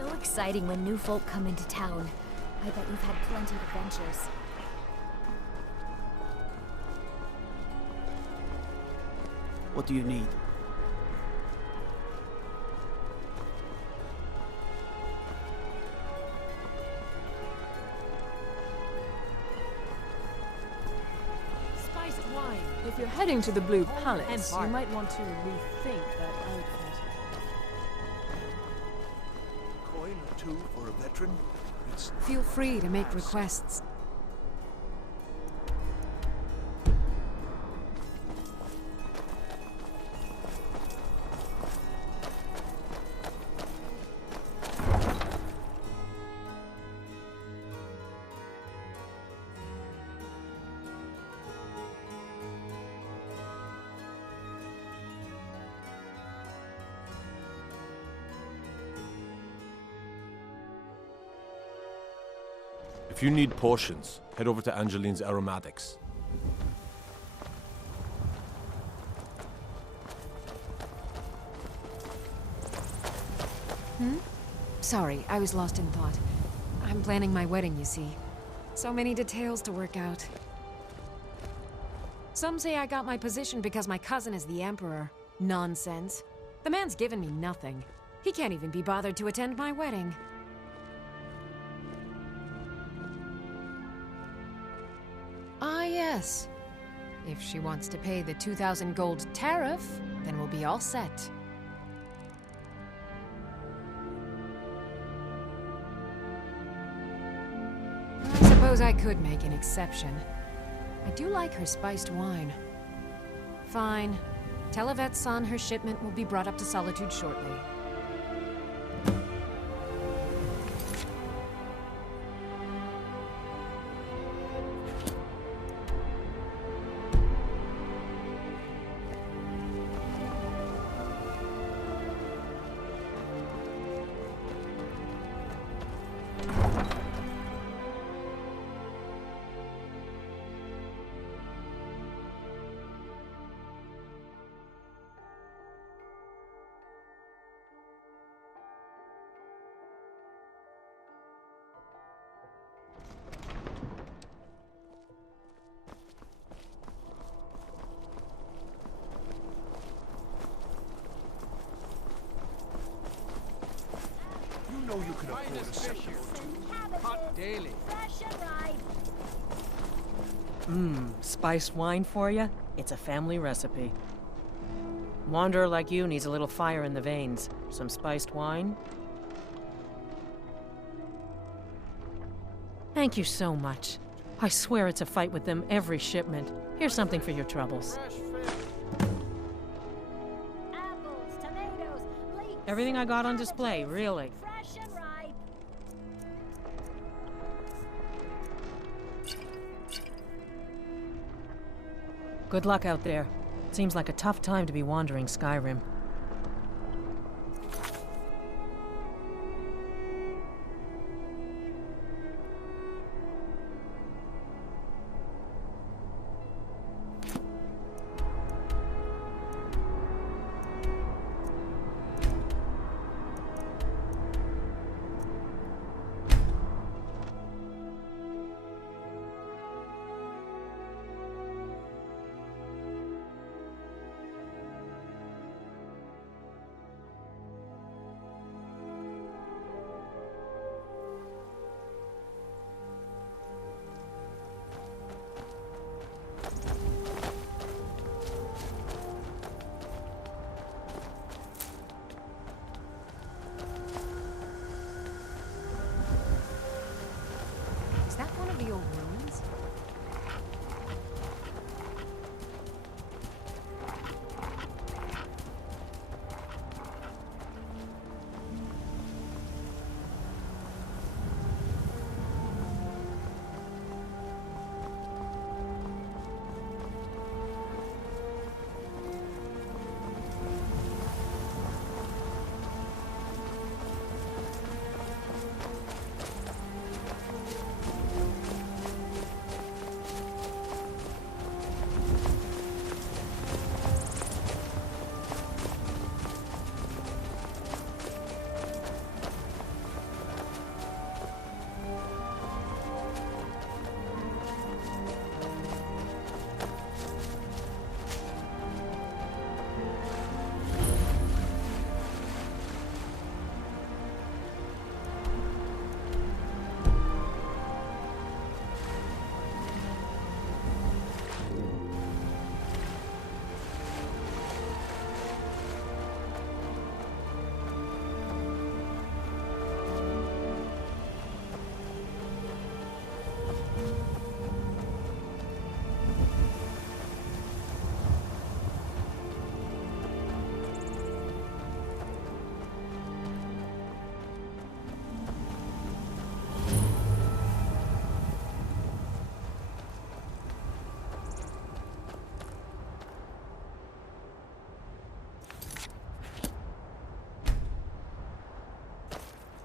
so exciting when new folk come into town. I bet you've had plenty of adventures. What do you need? Spiced wine. If you're heading to the Blue Palace, you might want to rethink that outfit. Coin or two for a veteran? It's Feel free to make requests. If you need potions, head over to Angeline's Aromatics. Sorry, I was lost in thought. I'm planning my wedding, you see. So many details to work out. Some say I got my position because my cousin is the Emperor. Nonsense. The man's given me nothing. He can't even be bothered to attend my wedding. Ah, yes. If she wants to pay the 2,000 gold tariff, then we'll be all set. I suppose I could make an exception. I do like her spiced wine. Fine. Tell Evette San her shipment will be brought up to Solitude shortly. You know you can afford a shipment or two. Hot daily. Spiced wine for you? It's a family recipe. Wanderer like you needs a little fire in the veins. Some spiced wine? Thank you so much. I swear it's a fight with them every shipment. Here's something for your troubles. Apples, tomatoes, leeks, Everything I got on display, really. fresh and ripe. Good luck out there. Seems like a tough time to be wandering Skyrim.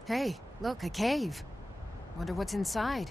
Hey, look, a cave. Wonder what's inside.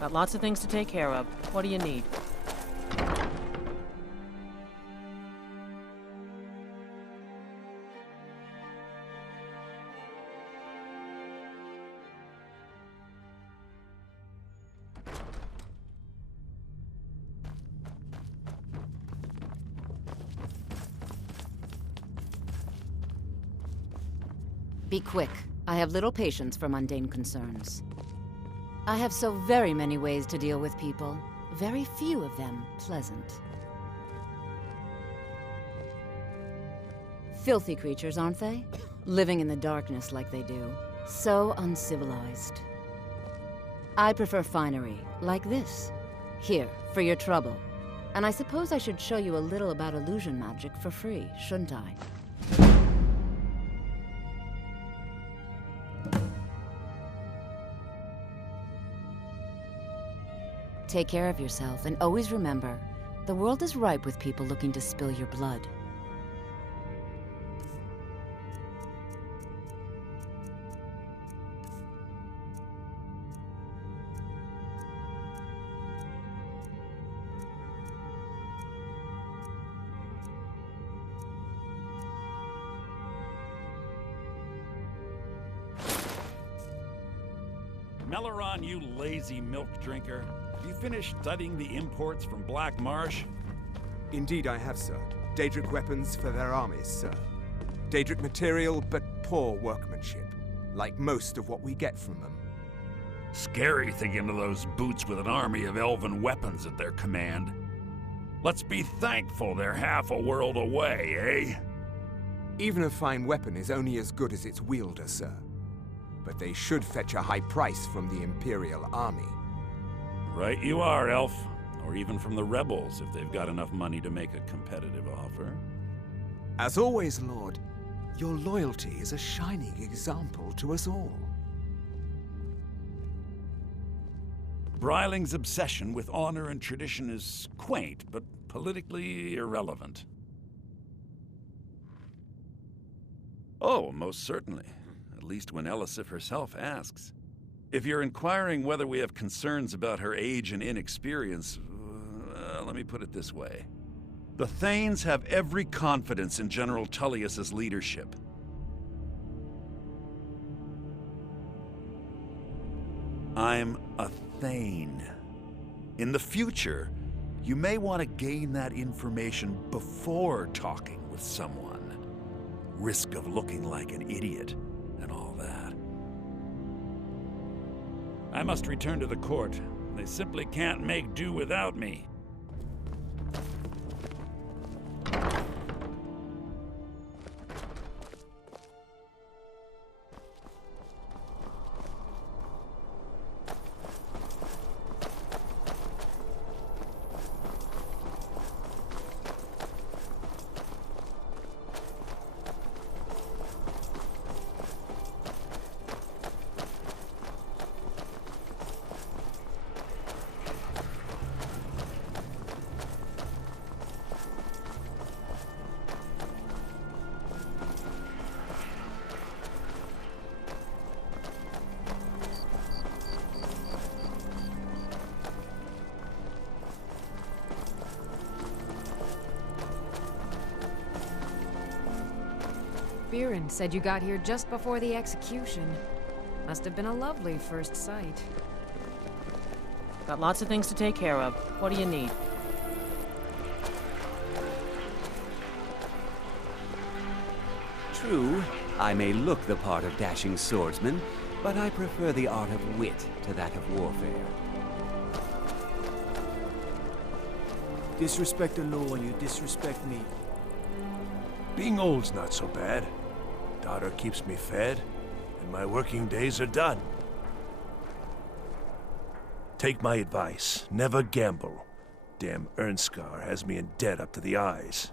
Got lots of things to take care of. What do you need? Be quick. I have little patience for mundane concerns. I have so very many ways to deal with people. Very few of them pleasant. Filthy creatures, aren't they? Living in the darkness like they do. So uncivilized. I prefer finery, like this. Here, for your trouble. And I suppose I should show you a little about illusion magic for free, shouldn't I? Take care of yourself, and always remember, the world is ripe with people looking to spill your blood. Melaron, you lazy milk drinker. Have you finished studying the imports from Black Marsh? Indeed I have, sir. Daedric weapons for their armies, sir. Daedric material, but poor workmanship. Like most of what we get from them. Scary thinking of those boots with an army of elven weapons at their command. Let's be thankful they're half a world away, eh? Even a fine weapon is only as good as its wielder, sir. But they should fetch a high price from the Imperial army. Right you are, Elf. Or even from the rebels, if they've got enough money to make a competitive offer. As always, Lord, your loyalty is a shining example to us all. Bryling's obsession with honor and tradition is quaint, but politically irrelevant. Oh, most certainly. At least when Elisif herself asks. If you're inquiring whether we have concerns about her age and inexperience, let me put it this way. The Thanes have every confidence in General Tullius's leadership. I'm a Thane. In the future, you may want to gain that information before talking with someone. Risk of looking like an idiot and all that. I must return to the court. They simply can't make do without me. Biren said you got here just before the execution. Must have been a lovely first sight. Got lots of things to take care of. What do you need? True, I may look the part of dashing swordsman, but I prefer the art of wit to that of warfare. Disrespect the law and you disrespect me. Being old's not so bad. Daughter keeps me fed, and my working days are done. Take my advice. Never gamble. Damn Ernskar has me in debt up to the eyes.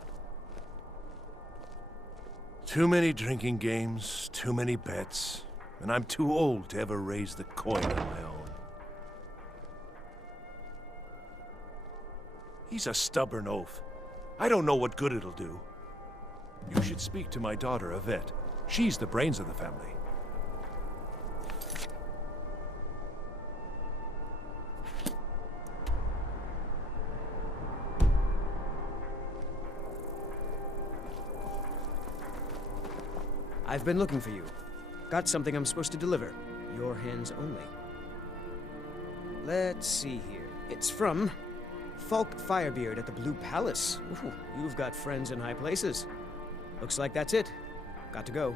Too many drinking games, too many bets, and I'm too old to ever raise the coin on my own. He's a stubborn oaf. I don't know what good it'll do. You should speak to my daughter, Evette. She's the brains of the family. I've been looking for you. Got something I'm supposed to deliver. Your hands only. Let's see here. It's from Falk Firebeard at the Blue Palace. Ooh, you've got friends in high places. Looks like that's it. Got to go.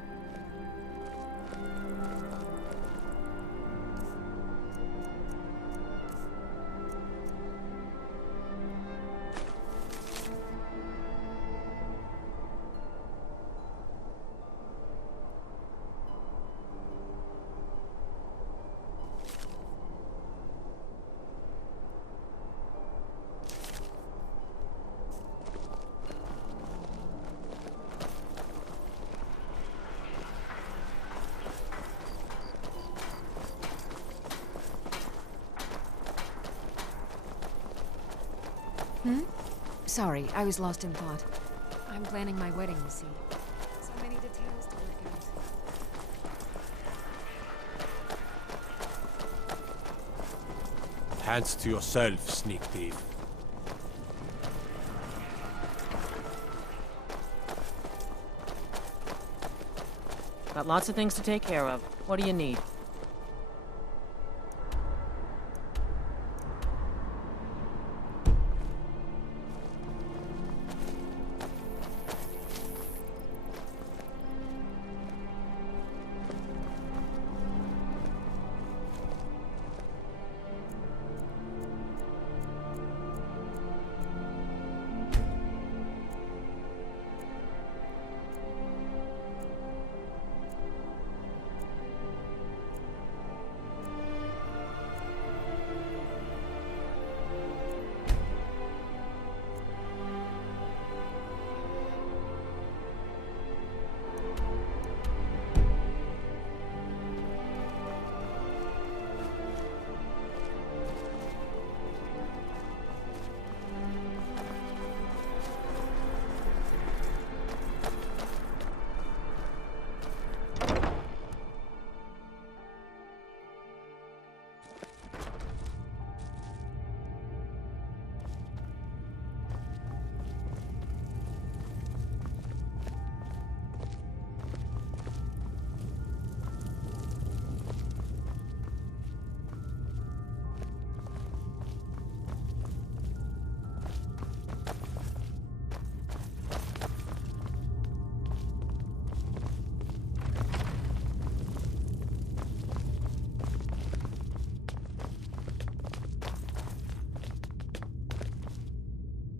Sorry, I was lost in thought. I'm planning my wedding, you see. So many details to work out. Hands to yourself, sneak thief. Got lots of things to take care of. What do you need?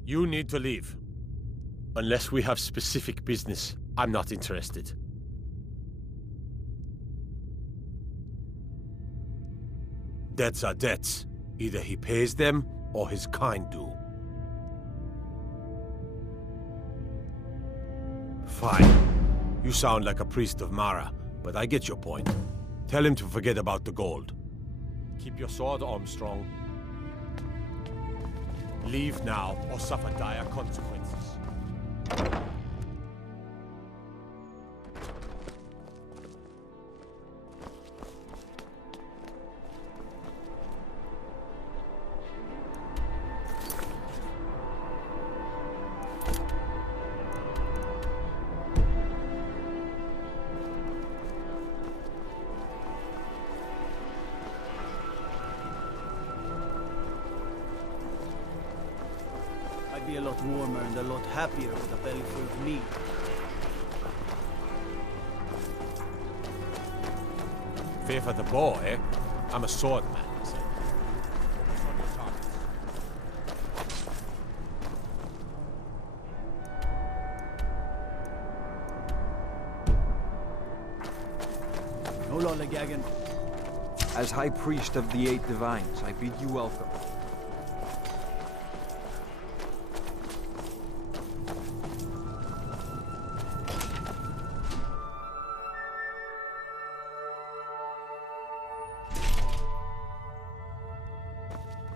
You need to leave. Unless we have specific business, I'm not interested. Debts are debts. Either he pays them, or his kind do. Fine. You sound like a priest of Mara, but I get your point. Tell him to forget about the gold. Keep your sword, Armstrong. Leave now, or suffer dire consequences. I'd be a lot warmer and a lot happier with a belly full of meat. Fear for the bow, eh? I'm a swordman, I said. Focus on your targets. No lollygagging. As High Priest of the Eight Divines, I bid you welcome.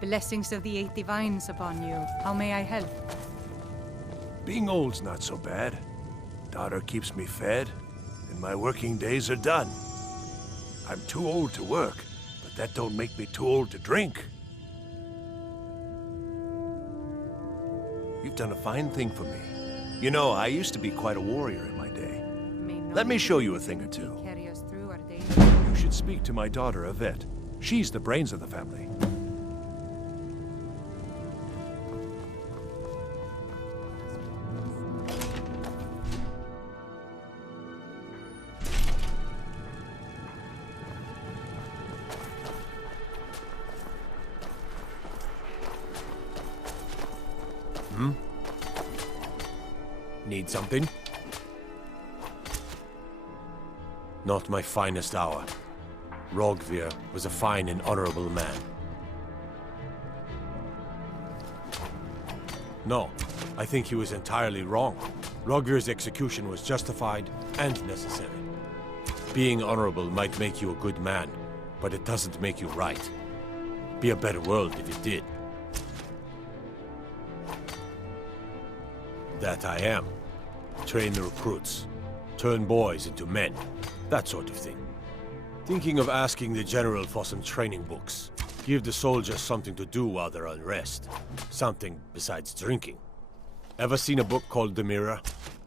Blessings of the Eight Divines upon you. How may I help? Being old's not so bad. Daughter keeps me fed, and my working days are done. I'm too old to work, but that don't make me too old to drink. You've done a fine thing for me. You know, I used to be quite a warrior in my day. May Let me show you a thing or two. Carry us through our days. You should speak to my daughter, Evette. She's the brains of the family. Need something? Not my finest hour. Rogvir was a fine and honorable man. No, I think he was entirely wrong. Rogvir's execution was justified and necessary. Being honorable might make you a good man, but it doesn't make you right. Be a better world if it did. That I am. Train the recruits. Turn boys into men. That sort of thing. Thinking of asking the general for some training books. Give the soldiers something to do while they're on rest. Something besides drinking. Ever seen a book called The Mirror?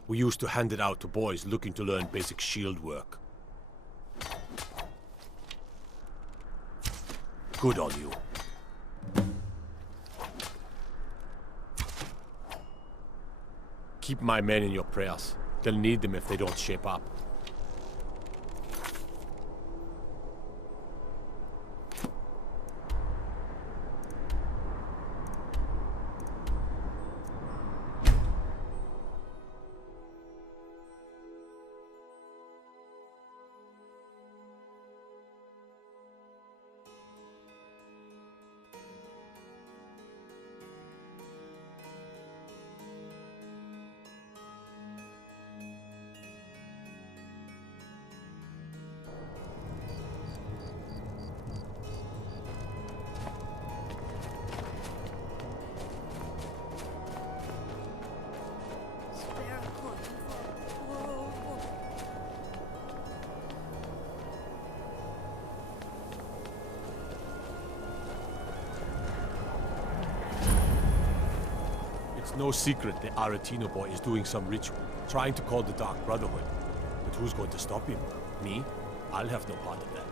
We used to hand it out to boys looking to learn basic shield work. Good on you. Keep my men in your prayers. They'll need them if they don't shape up. No secret the Aretino boy is doing some ritual, trying to call the Dark Brotherhood. But who's going to stop him? Me? I'll have no part of that.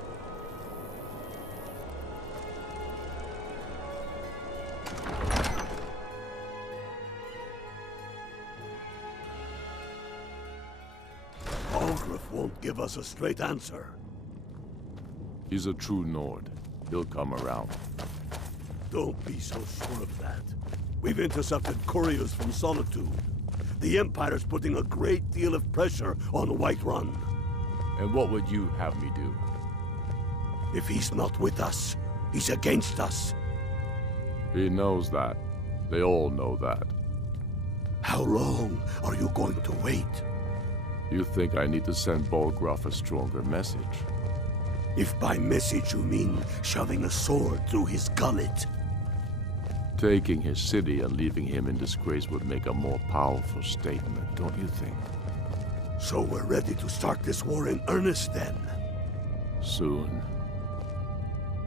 Algrif won't give us a straight answer. He's a true Nord. He'll come around. Don't be so sure of that. We've intercepted couriers from Solitude. The Empire's putting a great deal of pressure on Whiterun. And what would you have me do? If he's not with us, he's against us. He knows that. They all know that. How long are you going to wait? You think I need to send Bolgraf a stronger message? If by message you mean shoving a sword through his gullet. Taking his city and leaving him in disgrace would make a more powerful statement, don't you think? So we're ready to start this war in earnest then? Soon.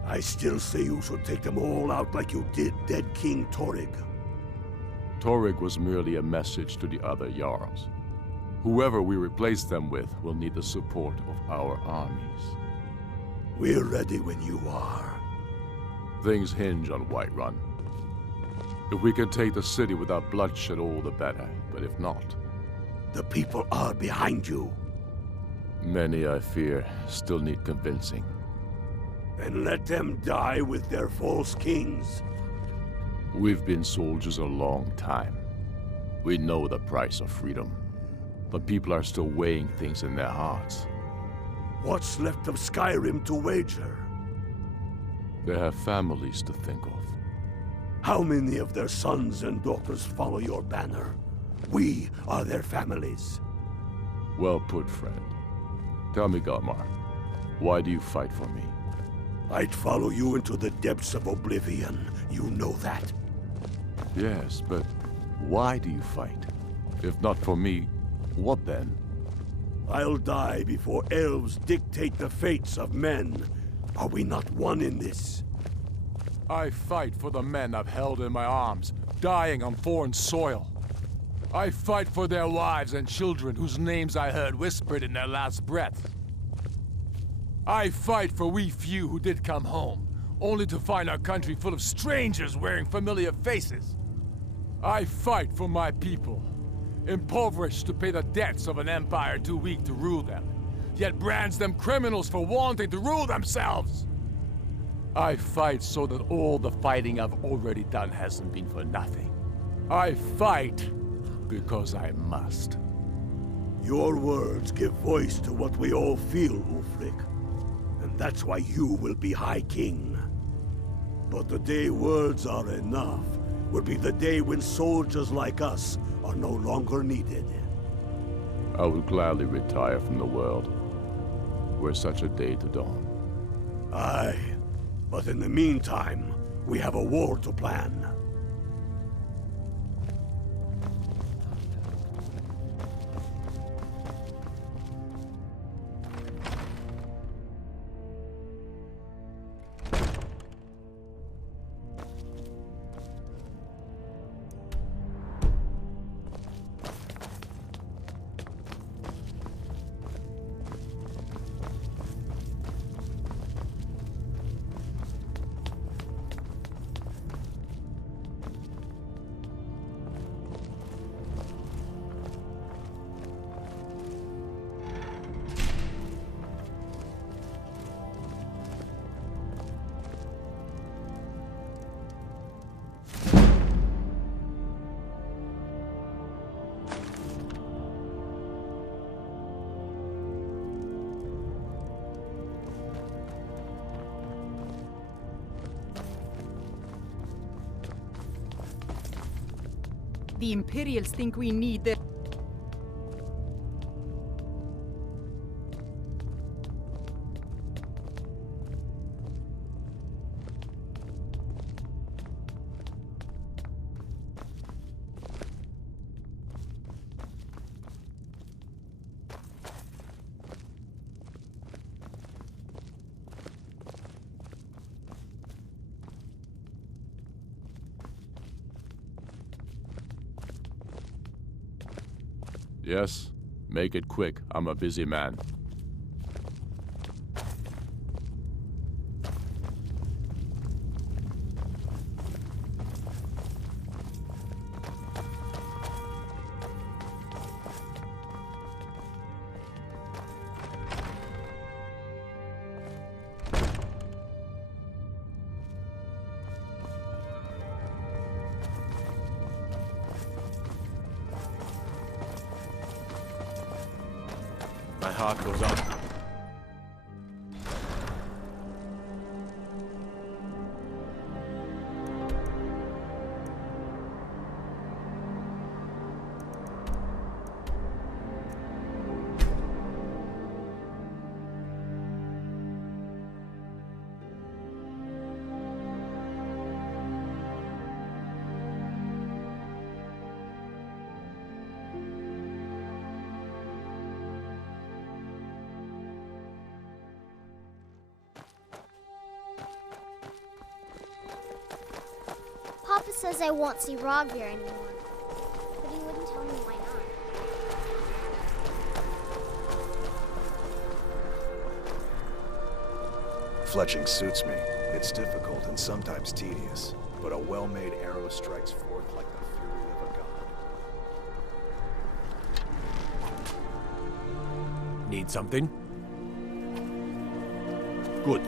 I still say you should take them all out like you did dead King Torrig. Torrig was merely a message to the other Jarls. Whoever we replace them with will need the support of our armies. We're ready when you are. Things hinge on Whiterun. If we can take the city without bloodshed, all the better. But if not... The people are behind you. Many, I fear, still need convincing. Then let them die with their false kings. We've been soldiers a long time. We know the price of freedom. But people are still weighing things in their hearts. What's left of Skyrim to wager? They have families to think of. How many of their sons and daughters follow your banner? We are their families. Well put, friend. Tell me, Galmar, why do you fight for me? I'd follow you into the depths of oblivion. You know that. Yes, but why do you fight? If not for me, what then? I'll die before elves dictate the fates of men. Are we not one in this? I fight for the men I've held in my arms, dying on foreign soil. I fight for their wives and children whose names I heard whispered in their last breath. I fight for we few who did come home, only to find our country full of strangers wearing familiar faces. I fight for my people, impoverished to pay the debts of an empire too weak to rule them, yet brands them criminals for wanting to rule themselves. I fight so that all the fighting I've already done hasn't been for nothing. I fight because I must. Your words give voice to what we all feel, Ulfric. And that's why you will be High King. But the day words are enough will be the day when soldiers like us are no longer needed. I would gladly retire from the world, were such a day to dawn. Aye, but in the meantime, we have a war to plan. The Imperials think we need the... Yes? Make it quick. I'm a busy man. My heart goes out. Papa says I won't see Rogvir anymore, but he wouldn't tell me why not. Fletching suits me. It's difficult and sometimes tedious, but a well-made arrow strikes forth like the fury of a god. Need something? Good.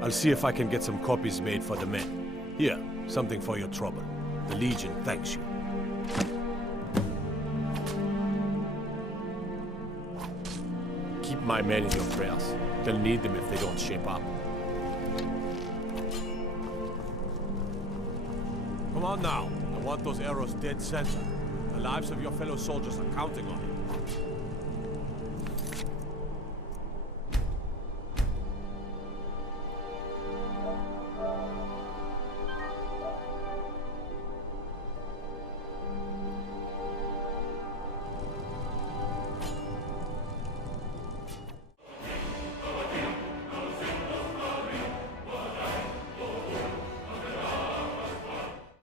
I'll see if I can get some copies made for the men. Here, something for your trouble. The Legion thanks you. Keep my men in your prayers. They'll need them if they don't shape up. Come on now. I want those arrows dead center. The lives of your fellow soldiers are counting on it.